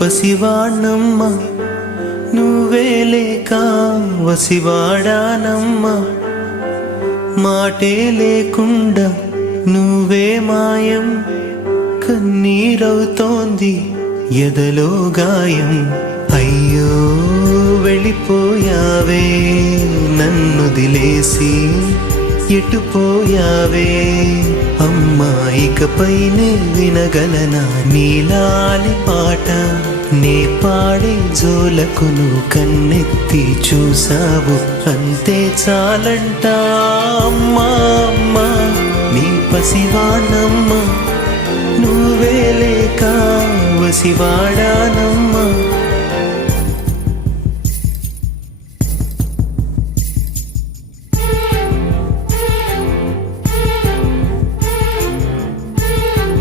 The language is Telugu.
పసివాణ్ణమ్మ నువ్వే లేక వసివాడానమ్మ మాటే లేకుండా నువ్వే మాయం కన్నీరవుతోంది ఎదలో గాయం అయ్యో వెళ్ళిపోయావే నన్నుదిలేసి ఎటుపోయావే అమ్మా ఇకపైనే వినగలనా నీలాలి పాట నే పాడే జోలకు నువ్వు కన్నెత్తి చూసావు అంతే చాలంట అమ్మా అమ్మా నీ పసివాణమ్మ నువ్వే లేక వసివాడా